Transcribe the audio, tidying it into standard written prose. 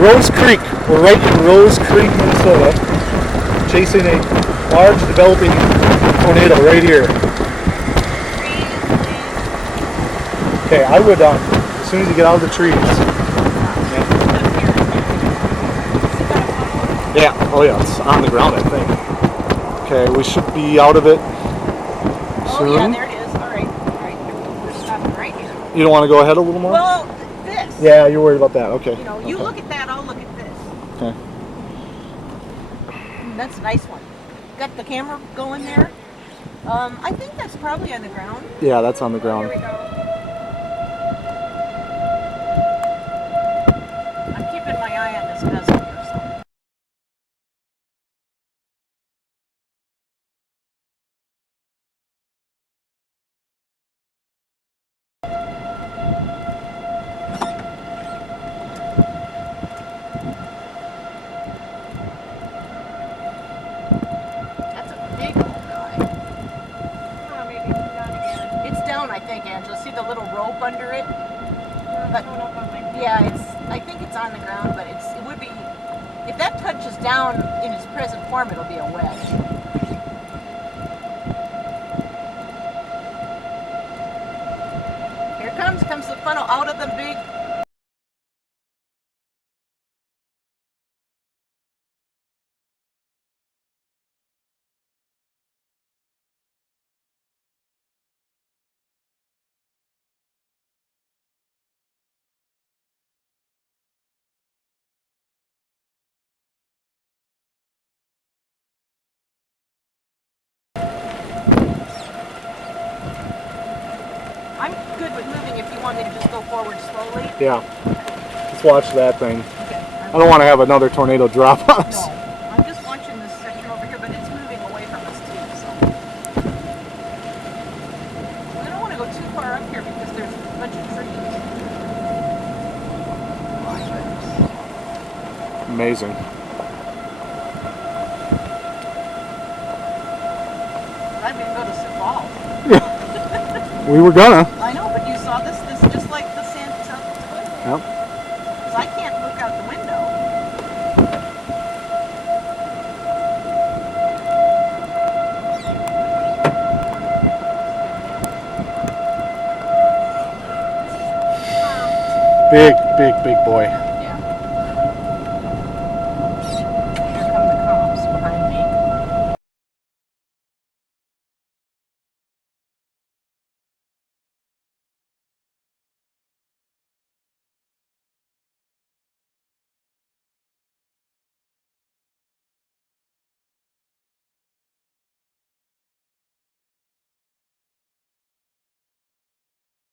Rose Creek. We're right in Rose Creek, Minnesota, chasing a large developing tornado right here. Okay, I would, as soon as you get out of the trees. Yeah, oh yeah, it's on the ground, I think. Okay, we should be out of it soon. Oh yeah, there it is. All right. We're stopping right here. You don't want to go ahead a little more? Well, this. Yeah, you're worried about that. Okay. You know, you look at that, I'll look at this. Okay. That's a nice one. Got the camera going there. I think that's probably on the ground. Yeah, that's on the ground. Here we go. I'm keeping my eye on this vessel here. So. That's a big old guy. Oh, maybe it's down again. It's down, I think, Angela. See the little rope under it? It's going up on my Yeah, I think it's on the ground, but it would be, if that touches down in its present form, it'll be a wedge. Here comes the funnel out of the big. I'm good with moving if you want me to just go forward slowly. Yeah. Let's watch that thing. Okay. I don't want to have another tornado drop on us. No, I'm just watching this section over here, but it's moving away from us too, so. We don't want to go too far up here because there's a bunch of trees. Amazing. I didn't go to Sioux Falls. We were gonna. I know, but you saw this just like the San Francisco. Yep. Because I can't look out the window. Big, big, big boy.